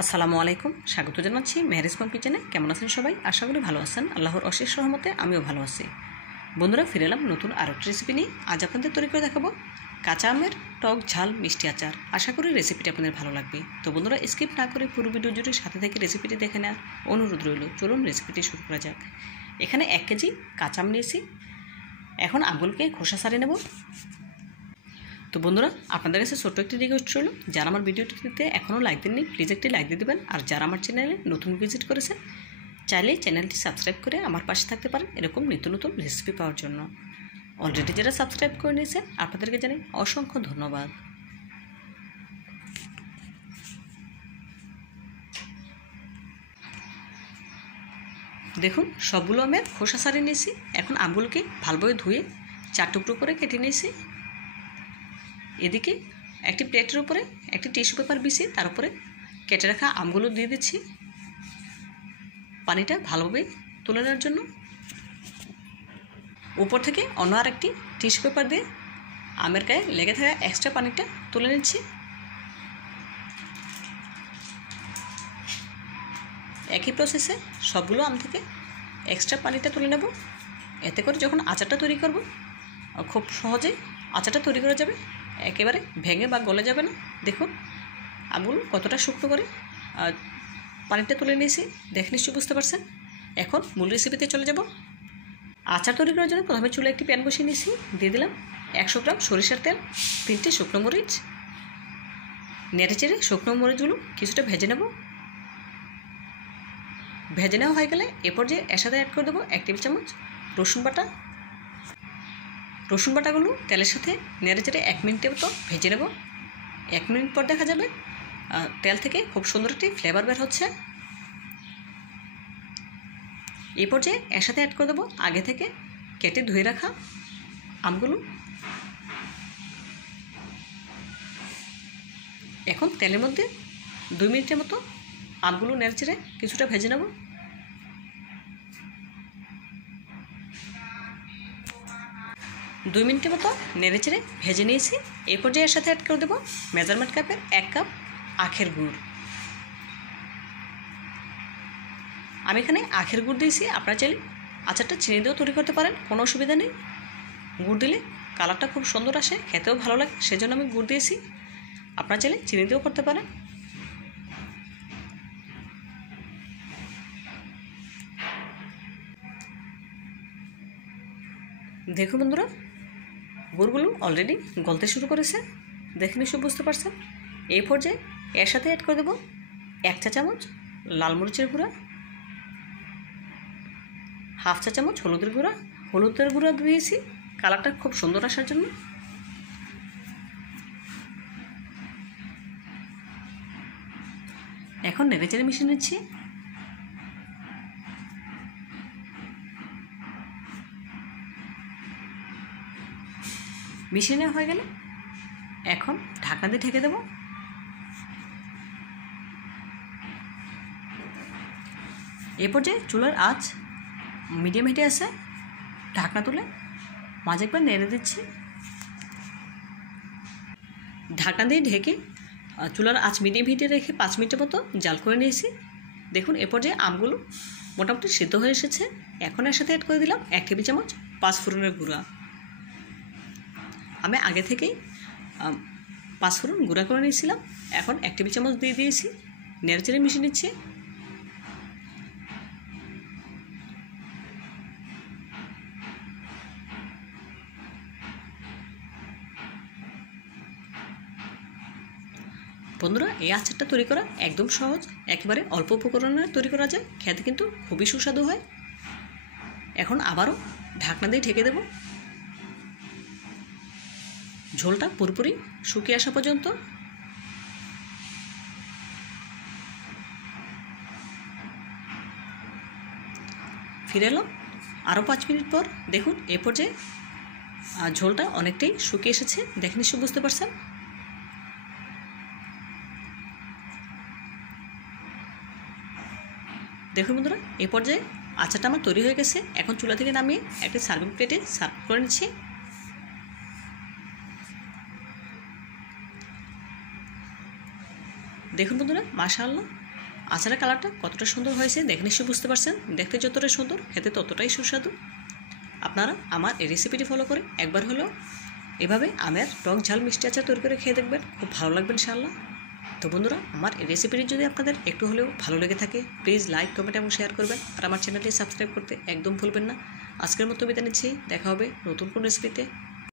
আসসালামু আলাইকুম, স্বাগত জানাচ্ছি মেহেরিজ কম কিচেনে। কেমন আছেন সবাই? আশা করি ভালো আছেন। আল্লাহর অশেষ রহমতে আমিও ভালো আছি। বন্ধুরা, ফিরে এলাম নতুন আরও একটি রেসিপি নিয়ে। আজ আপনাদের তৈরি করে দেখাবো কাঁচা আমের টক ঝাল মিষ্টি আচার। আশা করি রেসিপিটি আপনাদের ভালো লাগবে। তো বন্ধুরা, স্কিপ না করে পুরো ভিডিও জুড়ে সাথে থেকে রেসিপিটি দেখে নেওয়ার অনুরোধ রইল। চলুন রেসিপিটি শুরু করা যাক। এখানে 1 কেজি কাঁচা আম নিয়েছি। এখন আমগুলোকে খোসা ছাড়িয়ে নেব। তো বন্ধুরা, আপনাদের কাছে ছোট্ট একটি রিকোয়েস্ট রইল, যারা আমার ভিডিওটিতে এখনও লাইক দেননি প্লিজ একটি লাইক দিয়ে দেবেন। আর যারা আমার চ্যানেলে নতুন ভিজিট করেছেন চাইলে চ্যানেলটি সাবস্ক্রাইব করে আমার পাশে থাকতে পারেন এরকম নিত্য নতুন রেসিপি পাওয়ার জন্য। অলরেডি যারা সাবস্ক্রাইব করে নিয়েছেন আপনাদেরকে জানাই অসংখ্য ধন্যবাদ। দেখুন, সবগুলো আমের খোসা ছাড়িয়ে নিয়েছি। এখন আমগুলোকে ভালোভাবে ধুয়ে 4 টুকরো করে কেটে নিয়েছি। এদিকে একটি প্লেটের উপরে একটি টিস্যু পেপার বিছিয়ে তার উপরে কেটে রাখা আমগুলো দিয়ে দিচ্ছি পানিটা ভালোভাবে তুলে নেওয়ার জন্য। উপর থেকে অন্য আর একটি টিস্যু পেপার দিয়ে আমের গায়ে লেগে থাকা এক্সট্রা পানিটা তুলে নিচ্ছি। একই প্রসেসে সবগুলো আম থেকে এক্সট্রা পানিটা তুলে নেব। এতে করে যখন আচারটা তৈরি করব খুব সহজেই আচারটা তৈরি করা যাবে, একেবারে ভেঙে বা গলে যাবে না। দেখুন আমগুলো কতটা শুকনো করে পানিটা তুলে নিয়েছি, দেখে নিশ্চয়ই বুঝতে পারছেন। এখন মূল রেসিপিতে চলে যাব। আচার তৈরি করার জন্য প্রথমে চুলে একটি প্যান বসিয়ে নিয়েছি। দিয়ে দিলাম 100 গ্রাম সরিষার তেল, 3টে শুকনো মরিচ। নেড়ে চেড়ে শুকনো মরিচগুলো কিছুটা ভেজে নেব। ভেজে নেওয়া হয়ে গেলে এরপর যে এর সাথে অ্যাড করে দেবো 1 টেবিল চামচ রসুন বাটা। রসুন বাটাগুলো তেলের সাথে নেড়ে চেড়ে 1 মিনিটের মতো ভেজে নেব। 1 মিনিট পর দেখা যাবে তেল থেকে খুব সুন্দর একটি ফ্লেভার বের হচ্ছে। এই পর্যায়ে এর সাথে অ্যাড করে দেবো আগে থেকে কেটে ধুয়ে রাখা আমগুলো। এখন তেলের মধ্যে 2 মিনিটের মতো আমগুলো নেড়ে চেড়ে কিছুটা ভেজে নেব। দুই মিনিটের মতো নেড়ে চেড়ে ভেজে নিয়েছি। এই পর্যায়ে এর সাথে অ্যাড করে দেবো মেজারমেন্ট কাপের 1 কাপ আখের গুড়। আমি এখানে আখের গুড় দিয়েছি, আপনারা চাইলে আচারটা চিনি দিয়েও তৈরি করতে পারেন, কোনো অসুবিধা নেই। গুড় দিলে কালারটা খুব সুন্দর আসে, খেতেও ভালো লাগে, সেজন্য আমি গুড় দিয়েছি। আপনারা চাইলে চিনি দিয়েও করতে পারেন। দেখুন বন্ধুরা, গুড়গুলো অলরেডি গলতে শুরু করেছে, দেখে নিশ্চয়ই বুঝতে পারছেন। এই পর্যায়ে এর সাথে অ্যাড করে দেবো 1 চা চামচ লাল মরিচের গুঁড়া, 1/2 চা চামচ হলুদের গুঁড়া। হলুদের গুঁড়া দিয়েছি কালারটা খুব সুন্দর আসার জন্য। এখন নেড়ে চেড়ে মিশিয়ে নিচ্ছি। মিশিয়ে নেওয়া হয়ে গেলে এখন ঢাকনা দিয়ে ঢেকে দেবো। এ পর্যায়ে চুলার আঁচ মিডিয়াম হিটে আছে। ঢাকনা তুলে মাঝে একবার নেড়ে দিচ্ছি। ঢাকনা দিয়ে ঢেকে চুলার আঁচ মিডিয়াম হিটে রেখে 5 মিনিটের মতো জাল করে নিয়েছি। দেখুন এ পর্যায়ে আমগুলো মোটামুটি সিদ্ধ হয়ে এসেছে। এখন এর সাথে অ্যাড করে দিলাম 1 টেবিল চামচ পাঁচফোড়নের গুঁড়া। আমি আগে থেকেই পাঁচফোড়ন গুঁড়া করে নিয়েছিলাম। এখন 1 টেবিল চামচ দিয়ে দিয়েছি, নেড়ে চেড়ে মিশিয়ে নিচ্ছি। বন্ধুরা, এই আচারটা তৈরি করা একদম সহজ, একেবারে অল্প উপকরণে তৈরি করা যায়, খেতে কিন্তু খুবই সুস্বাদু হয়। এখন আবারও ঢাকনা দিয়ে ঢেকে দেব। ঝোলটা পুরোপুরি শুকিয়ে আসা পর্যন্ত। ফিরে এলাম আরও 5 মিনিট পর। দেখুন এ পর্যায়ে ঝোলটা অনেকটাই শুকিয়ে এসেছে, দেখে নিশ্চয়ই বুঝতে পারছেন। দেখুন বন্ধুরা, এই পর্যায়ে আচারটা আমার তৈরি হয়ে গেছে। এখন চুলা থেকে নামিয়ে একটা সার্ভিং প্লেটে সার্ভ করে নিচ্ছি। দেখুন বন্ধুরা, মাশাআল্লাহ আচারের কালারটা কতটা সুন্দর হয়েছে দেখে নিশ্চয়ই বুঝতে পারছেন। দেখতে যতটা সুন্দর, খেতে ততটাই সুস্বাদু। আপনারা আমার এই রেসিপিটি ফলো করে একবার হলেও এভাবে আমের টক ঝাল মিষ্টি আচার তৈরি করে খেয়ে দেখবেন, খুব ভালো লাগবে ইনশাআল্লাহ। তো বন্ধুরা, আমার এই রেসিপিটি যদি আপনাদের একটু হলেও ভালো লেগে থাকে প্লিজ লাইক, কমেন্ট এবং শেয়ার করবেন। আর আমার চ্যানেলটি সাবস্ক্রাইব করতে একদম ভুলবেন না। আজকের মতো বিদায় নিচ্ছি, দেখা হবে নতুন কোন রেসিপিতে।